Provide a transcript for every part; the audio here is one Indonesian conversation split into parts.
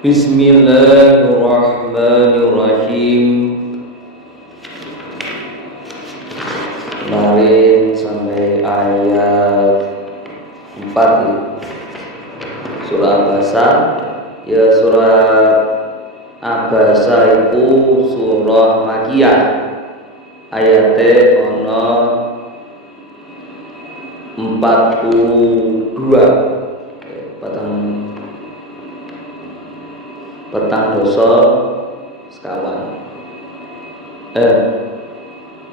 Bismillahirrahmanirrahim. Kemarin sampai ayat 4 ya. Surah Abasa. Ya, surah Abasa itu surah Makiyah. Ayatnya ono 42 petang dosa sekawan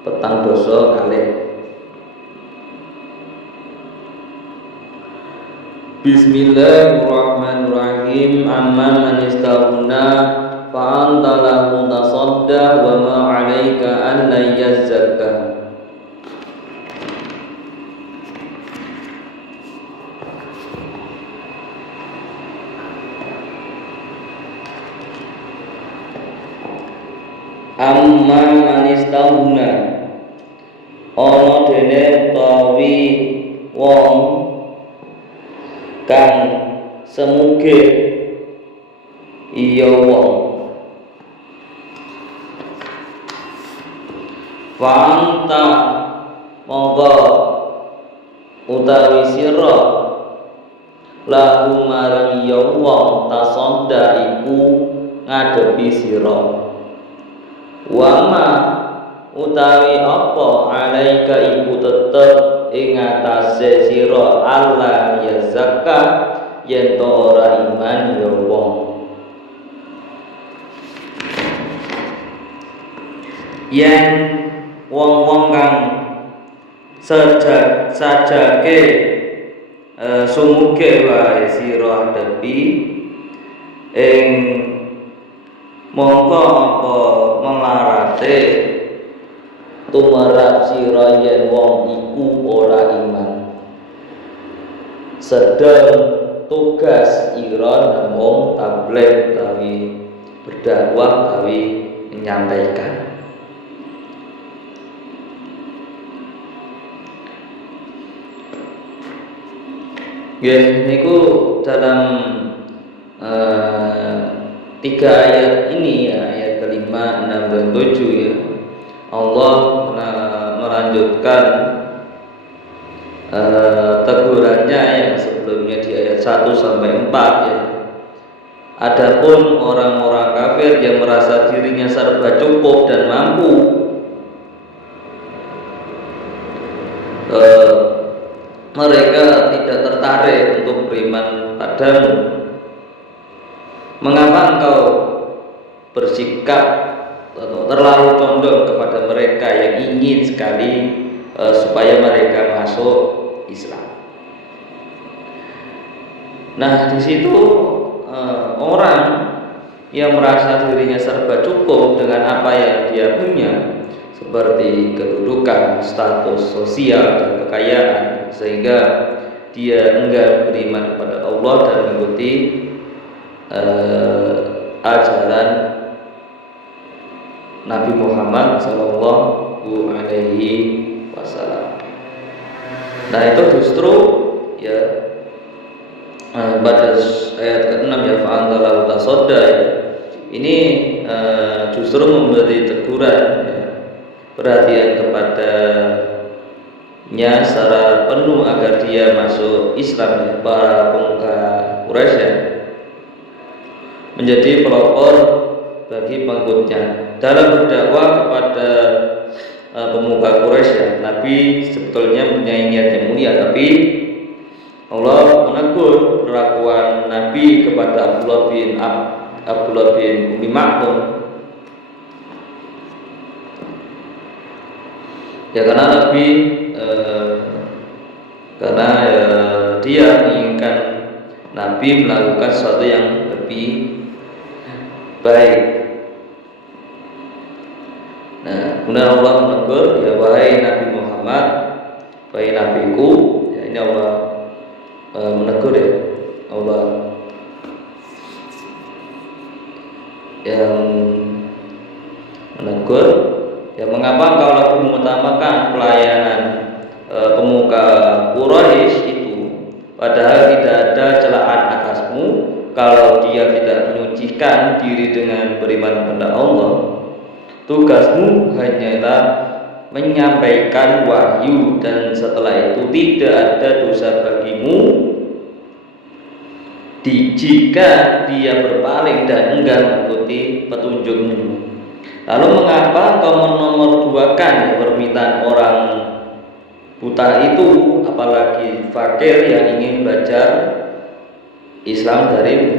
petang dosa kalih. Bismillahirrahmanirrahim. Amma man istaghna fa anta lahu tasadda wa ma 'alaika an la yazzakka. Amma manistahuna ana dene utawi wong kang semuge iya wong fa'anta monggo utawi sira lahu marang iya wong tasonda iku ngadepi sira. Wama utawi apa alaika iku tetep ing atase sira Allah ya zakka yen to ora iman ya wong. Yen wong-wong kang sajake sumuge wae sira adepi ing mongko apa melarate tumarap sira yen wong iku ora iman. Sedeng tugas ira namung tabligh utawi berdakwah utawi menyampaikan. Nggih, niku dalam 3 ayat ini ya, ayat kelima, 6 dan 7 ya, Allah melanjutkan tegurannya yang sebelumnya di ayat 1 sampai 4 ya. Adapun orang-orang kafir yang merasa dirinya serba cukup dan mampu, mereka tidak tertarik untuk beriman padamu. Mengapa engkau bersikap atau terlalu condong kepada mereka yang ingin sekali supaya mereka masuk Islam? Nah, di situ orang yang merasa dirinya serba cukup dengan apa yang dia punya, seperti kedudukan, status sosial, dan kekayaan, sehingga dia enggan beriman kepada Allah dan mengikuti ajaran Nabi Muhammad Sallallahu Alaihi Wasallam. Nah, itu justru ya pada ayat ke-6 ya, fa'anta lahu tasodda ya, ini justru memberi teguran ya, perhatian kepadanya secara penuh agar dia masuk Islam ya, para pemuka Quraisy ya, menjadi pelopor bagi pengikutnya. Dalam berdakwah kepada pemuka Quraisy ya, Nabi sebetulnya punya niat yang mulia, tapi Allah menegur perlakuan Nabi kepada Abdullah bin Umi Maktum ya, karena Nabi dia menginginkan Nabi melakukan sesuatu yang lebih baik. Nah, kemudian Allah menegur, ya wahai Nabi Muhammad, wahai nabiku, ya ini Allah menegur ya, Allah yang menegur ya, mengapa engkau lebih mengutamakan pelayanan pemuka Quraisy itu, padahal tidak ada celaan atasmu kalau dia tidak menyuci diri dengan beriman kepada Allah, tugasmu hanyalah menyampaikan wahyu, dan setelah itu tidak ada dosa bagimu jika dia berpaling dan enggan mengikuti petunjukmu. Lalu mengapa kau menomorduakan permintaan orang buta itu, apalagi fakir yang ingin belajar Islam darimu?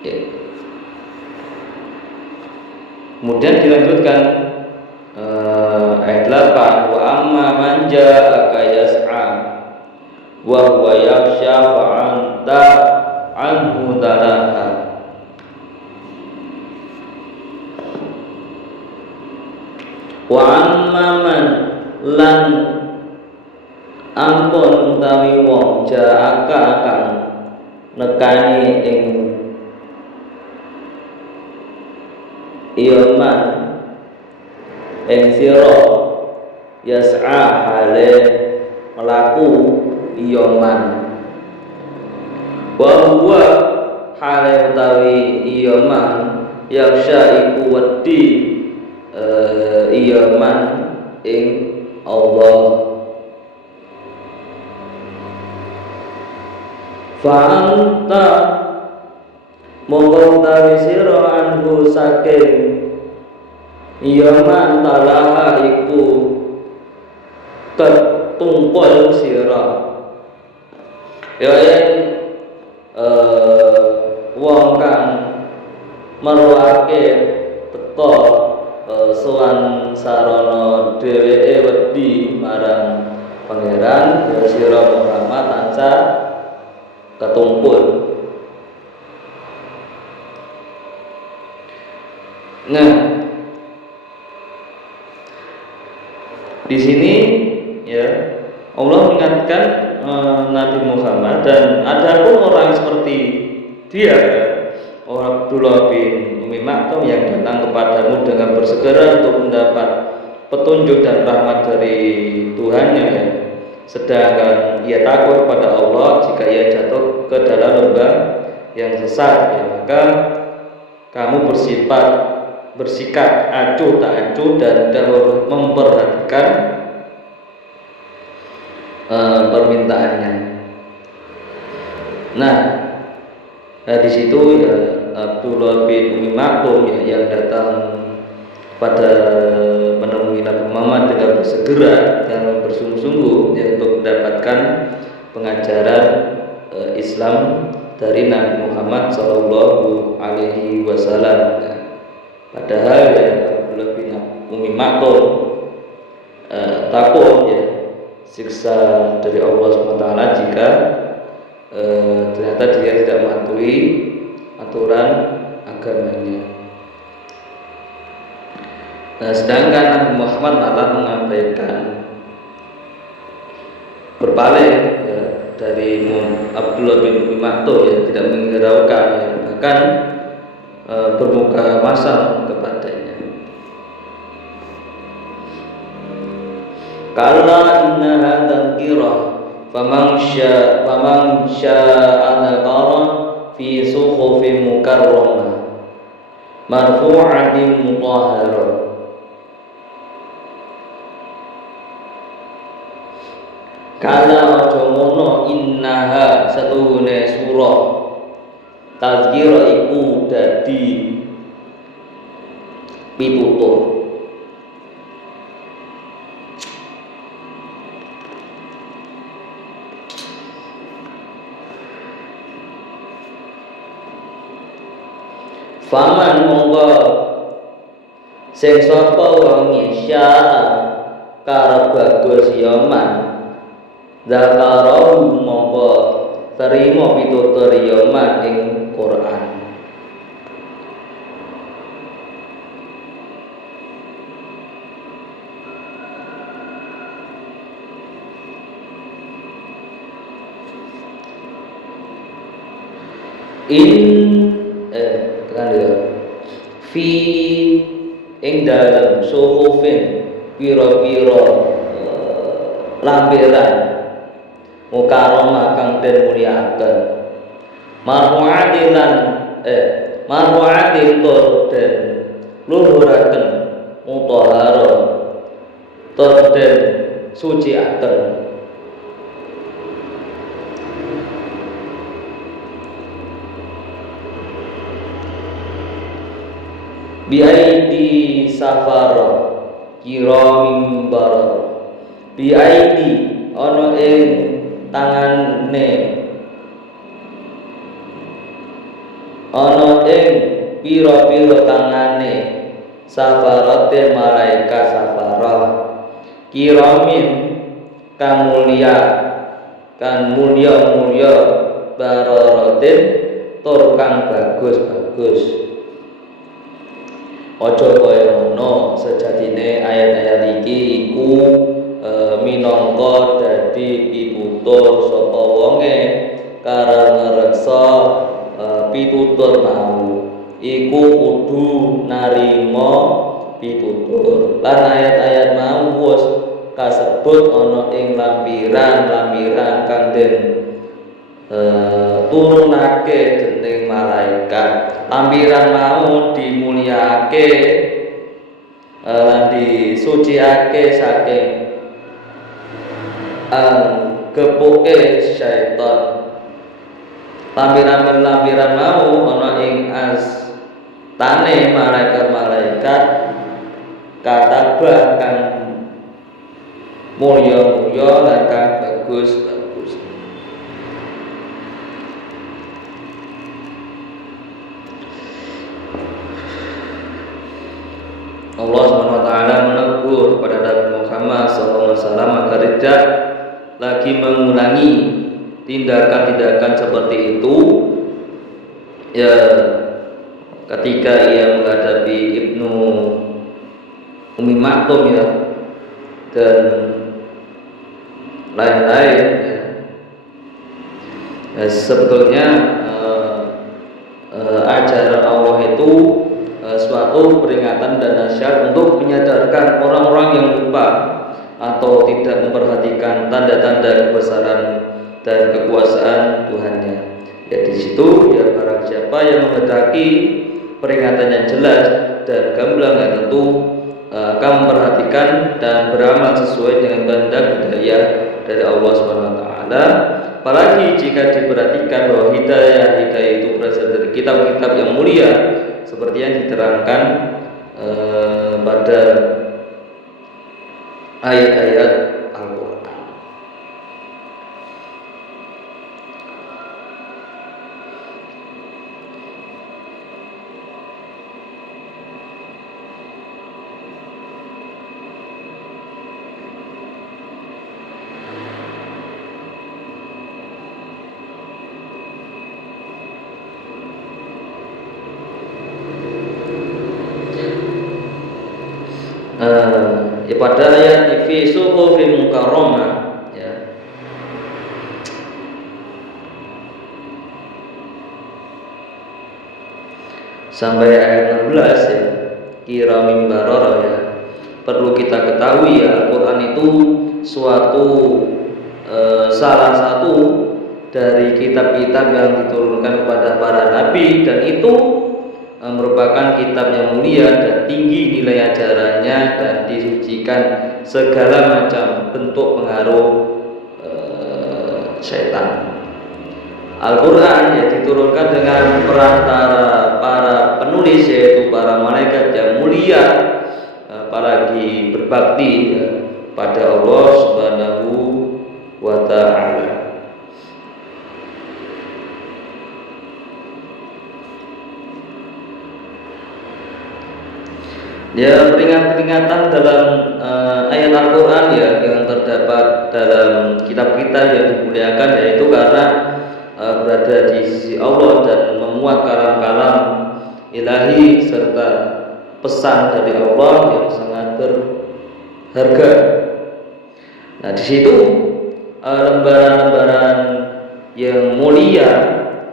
Ya. Kemudian dilanjutkan ayat 8, wa amma man ja'aka yas'a wa huwa yakhsha fa anta anhu taraha. Wa amma man lan ampun utawi wong ja'aka akan nekani ing iman ing sira yas'a hale melaku iman, wa huwa hale utawi iman yaksha iku wedi iman ing Allah. Fa'anta mongko utawi sira anhu saking iman talaha iku ketumpul sira. Ya yen wong kang merluake teka sowan sarana dheweke wedi marang pangeran, ya sira Muhammad tansah ketumpul. Nah, di sini ya Allah mengingatkan Nabi Muhammad, dan ada pun orang seperti dia, orang Abdullah bin Umi Maktum yang datang kepadamu dengan bersegera untuk mendapat petunjuk dan rahmat dari Tuhannya, ya. Sedangkan ia takut kepada Allah jika ia jatuh ke dalam lembah yang sesat, ya, maka kamu bersikap acuh tak acuh dan tidak memperhatikan permintaannya. Nah, di situ ya Abdullah bin Umi Maktum, ya, yang datang pada menemui Nabi Muhammad dengan bersegera dan bersungguh-sungguh, ya, untuk mendapatkan pengajaran Islam dari Nabi Muhammad Shallallahu Alaihi Wasallam. Padahal ya Abdullah bin Umi Maktum takut, ya, siksa dari Allah SWT jika ternyata dia tidak mematuhi aturan agamanya. Nah, sedangkan Nabi Muhammad malah menyampaikan berpaling, ya, dari Abdullah bin Umi Maktum, ya, tidak menghiraukan, ya, bahkan bermuka masam kepadanya. Kala innaha tadhkirah faman syaa dzakara fi suhufin mukarramah marfu'atin mutahharah. Kala aja ngono, innaha satuhune surah tazkira iku dadi pitutur. Faman mongko sing sapa wong isya karep bagus yaman zakarahu mongko terima pitutur yaman ing Quran. Fi ing dalam suhufin pira-pira lampiran mukarramah kang den mulyakaken marfu'atin lan marfu'atin tur den luhuraken mutahhara tur den suciaken biaidi safara kiramin barara biaidi ana ing tangane ana ing pira-pira tangane safarate malaikat safarah kiramin kang mulya bararatin tur kang bagus-bagus. Ojo kaya ngono, sejatine ayat-ayat iki iku minangka dadi pitutur sapa wonge karo ngreksa pitutur mau iku kudu narima pitutur. Lan ayat-ayat mau wis kasebut ana ing lampiran kang den turunake dening malaikat. Lampiran mau dimulyake lan disuciake saking gepuke syaitan. Lampiran mau ana ing astane malaikat-malaikat katabah kang mulya lan kang bagus. Allah SWT menegur kepada Nabi Muhammad SAW agar tidak lagi mengulangi tindakan-tindakan seperti itu ya ketika ia menghadapi Ibnu Ummi Maktum ya dan lain-lain ya. Sebetulnya ajaran Allah itu suatu peringatan dan nasihat untuk menyadarkan orang-orang yang lupa atau tidak memperhatikan tanda-tanda kebesaran dan kekuasaan Tuhannya. Ya di situ ya barang siapa yang menghendaki peringatan yang jelas dan gamblang yang tentu akan memperhatikan dan beramal sesuai dengan kehendak hidayah dari Allah SWT. Apalagi jika diperhatikan bahwa hidayah itu berasal dari kitab-kitab yang mulia seperti yang diterangkan pada ayat-ayat Al-Quran. Ya pada ayat fi suhufin mukarramah ya. Sampai ayat 16 ya, kiramin barara ya. Perlu kita ketahui ya, Al-Qur'an itu suatu salah satu dari kitab-kitab yang diturunkan kepada para nabi dan itu merupakan kitab yang mulia dan tinggi nilai ajarannya dan disucikan segala macam bentuk pengaruh syaitan. Al-Quran ya diturunkan dengan perantara para penulis yaitu para malaikat yang mulia, apalagi berbakti ya, pada Allah Subhanahu wa Ta'ala. Ya peringatan dalam ayat Al-Quran ya yang terdapat dalam kitab-kitab yang dimuliakan yaitu karena berada di sisi Allah dan memuat kalam-kalam ilahi serta pesan dari Allah yang sangat berharga. Nah di situ lembaran-lembaran yang mulia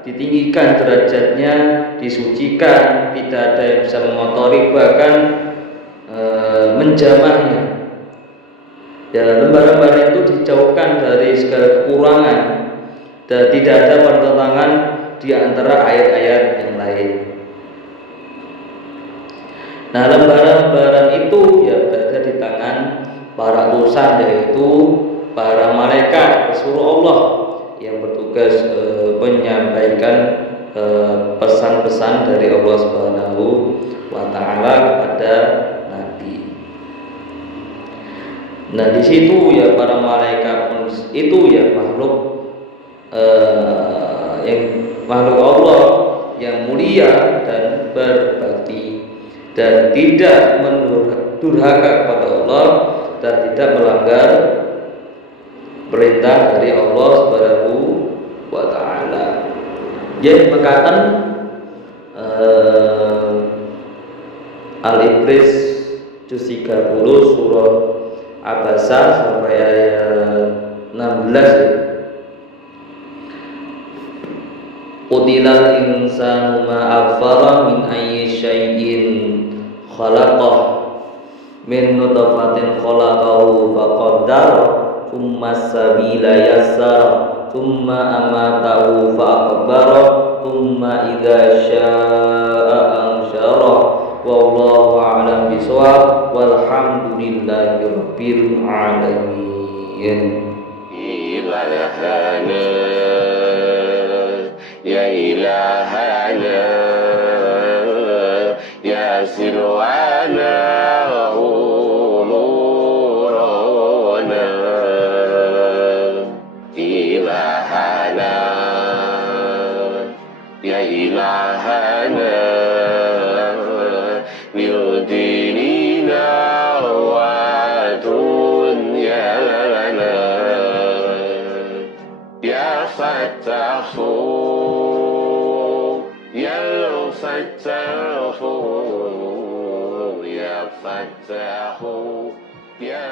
ditinggikan derajatnya, disucikan, tidak ada yang bisa mengotori bahkan menjamahnya. Ya lembaran-lembaran itu dijauhkan dari segala kekurangan dan tidak ada pertentangan di antara ayat-ayat yang lain. Nah, lembaran-lembaran itu ya berada di tangan para utusan, yaitu para malaikat pesuruh Allah yang bertugas menyampaikan pesan-pesan dari Allah Subhanahu wa taala kepada nabi. Nah, di situ ya para malaikat itu ya makhluk Allah yang mulia dan berbakti dan tidak mendurhaka kepada Allah dan tidak melanggar perintah dari Allah Subhanahu wa taala. Jadi mekaten Al-Ibris juz 30 surah Abasa sampai ayat 16. Qutilal insanu ma akfara min ayyi syai'in khalaqah min nutfatin khalaqahu faqaddara thumma sabila yassara thumma amatahu fa'akbara thumma idza syaa'a ansyara wallahu a'lam bishawab walhamdulillahi rabbil alamin. Ya ilahana ya sirwana umurana ilahana ya ilahana yudinina wa dunyana ya fatahu ya fatahu ya